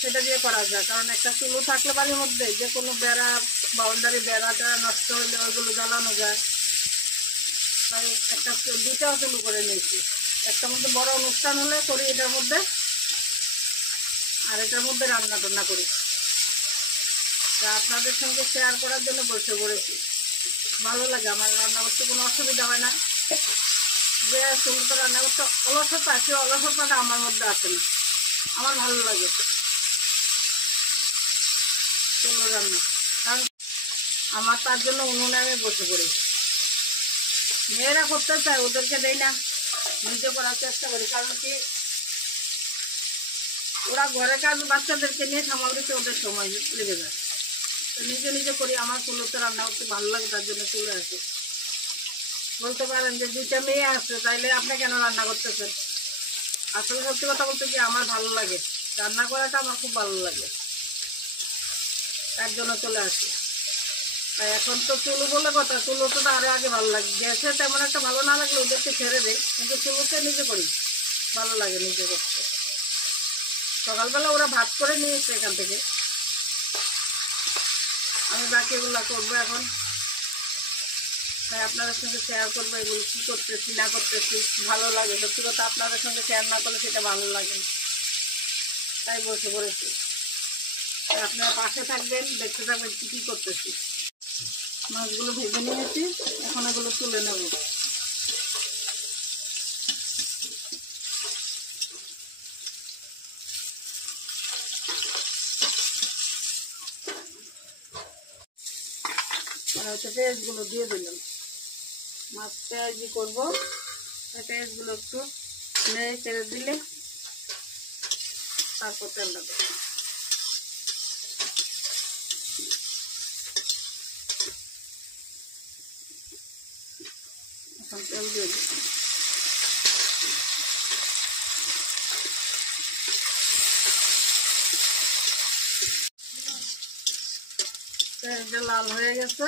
সেটা দিয়ে করা যায়, কারণ একটা চুলো থাকলে বাড়ির মধ্যে যে কোনো বেড়া বাউন্ডারি বেড়াটা নষ্ট হলে ওইগুলো জ্বালানো যায়। তাই একটা দুটাও চুলো করে নিয়েছি। একটা মধ্যে বড় অনুষ্ঠান হলে করি এটার মধ্যে, আর এটার মধ্যে রান্না টান্না করি। তা আপনাদের সঙ্গে শেয়ার করার জন্য বসে পড়েছি। ভালো লাগে আমার রান্না করতে, কোনো অসুবিধা হয় না। যে চুলোতে রান্না করতে অলসতা, সে অলসতাটা আমার মধ্যে আসে না, আমার ভালো লাগে চুলো রান্না। কারণ আমার তার জন্য উনুনে আমি বসে পড়ি। মেয়েরা করতে চায়, ওদেরকে দেই না, নিজে করার চেষ্টা করি। কারণ কি, ওরা ঘরে কাজ বাচ্চাদেরকে নিয়ে সামাল দিতে ওদের সময় লেগে যায়। তো নিজে নিজে করি। আমার চুলোতে রান্না করতে ভালো লাগে, তার জন্য চলে আসে। বলতে পারেন যে দুইটা মেয়ে আছে, তাইলে আপনি কেন রান্না করতেছেন? আসলে সত্যি কথা বলতে কি, আমার ভালো লাগে রান্না করাটা, আমার খুব ভালো লাগে, তার জন্য চলে আসে। তাই এখন তো চুলো বলে কথা, চুলোতে তো আরও আগে ভালো লাগে। গ্যাসে তেমন একটা ভালো না লাগলে ওদেরকে ছেড়ে দেয়, কিন্তু চুলোতে নিজে করি, ভালো লাগে নিজে করতে। সকালবেলা ওরা ভাত করে নিয়েছে এখান থেকে, আমি বাকি এগুলো করবো এখন। তাই আপনাদের সঙ্গে শেয়ার করবো এগুলো কী করতেছি না করতেছি। ভালো লাগে সত্যি কথা, আপনাদের সঙ্গে শেয়ার না করলে সেটা ভালো লাগে না, তাই বসে পড়েছি। তাই আপনারা পাশে থাকবেন, দেখতে থাকবেন কী কী করতেছি। মাছগুলো ভেজে নিয়েছি, এখন এগুলো তুলে নেব। আর হচ্ছে পেঁয়াজগুলো দিয়ে দিলাম। মাছ পেঁয়াজি করবো, পেঁয়াজগুলো একটু নেড়ে চেড়ে দিলে তারপর তেলটা দেবো। এখন তেল দিয়ে দিই। পেঁয়াজটা লাল হয়ে গেছে।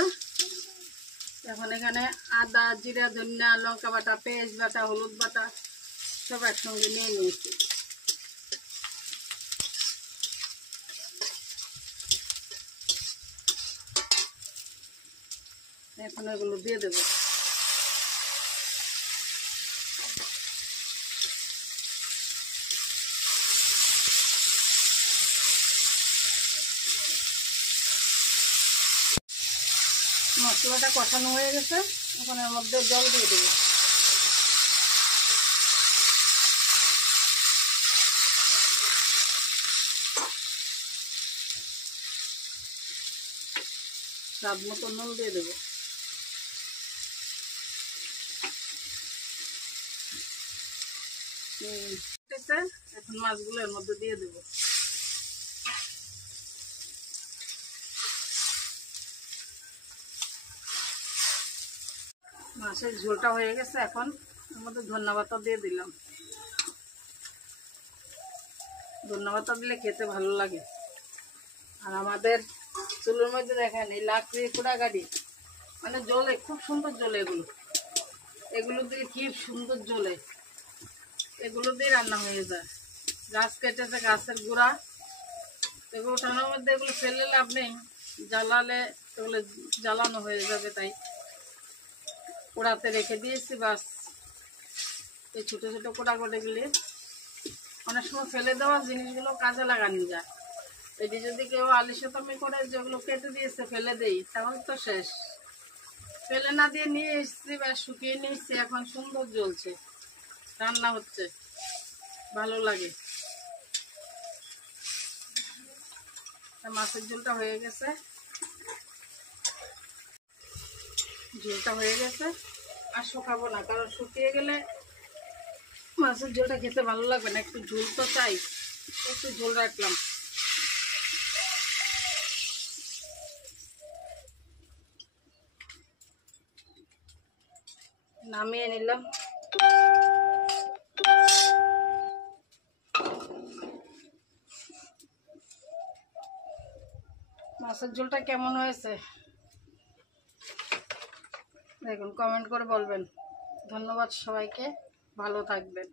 এখন এখানে আদা, জিরা, ধনিয়া, লঙ্কা বাটা, পেঁয়াজ বাটা, হলুদ বাটা সব একসঙ্গে নিয়ে নিয়েছি। এখন এগুলো দিয়ে দেবো। মশলাটা কষানো হয়ে গেছে, এখন এর মধ্যে জল দিয়ে দেবো। স্বাদ মতো নুন দিয়ে দেবো। এখন মাছগুলো এর মধ্যে দিয়ে দেবো। মাছের ঝোলটা হয়ে গেছে, এখন এর মধ্যে ধনিয়া পাতা দিয়ে দিলাম। ধনিয়া পাতা দিলে খেতে ভালো লাগে। আর আমাদের চুলোর মধ্যে দেখেন এই লাকড়ি কুড়া গাড়ি, মানে জ্বলে, খুব সুন্দর জ্বলে। এগুলো দিয়ে কি সুন্দর জ্বলে, এগুলো দিয়ে রান্না হয়ে যায়। গাছ কেটেছে, গাছের গুঁড়া, এগুলো উঠানোর মধ্যে এগুলো ফেলে লাভ নেই, জ্বালালে এগুলো জ্বালানো হয়ে যাবে। তাই কোড়াতে রেখে দিয়েছি, বাস। এই ছোটো ছোটো কোড়া কোটেগুলি অনেক সময় ফেলে দেওয়া জিনিসগুলো কাজে লাগানো যায়। এটি যদি কেউ আলিশতামি করে যেগুলো কেটে দিয়েছে ফেলে দেই, তাহলে তো শেষ। ফেলে না দিয়ে নিয়ে এসেছি বা শুকিয়ে নিয়ে এসেছি, এখন সুন্দর জ্বলছে, রান্না হচ্ছে, ভালো লাগে। মাছের ঝোলটা হয়ে গেছে, আর শুকাবো না, কারণ শুকিয়ে গেলে মাছের ঝোলটা খেতে ভালো লাগবে না। একটু ঝোল তো চাই, একটু ঝোল রাখলাম। নামিয়ে নিলাম। মাছের ঝোলটা কেমন হয়েছে দেখুন, কমেন্ট করে বলবেন। ধন্যবাদ সবাইকে, ভালো থাকবেন।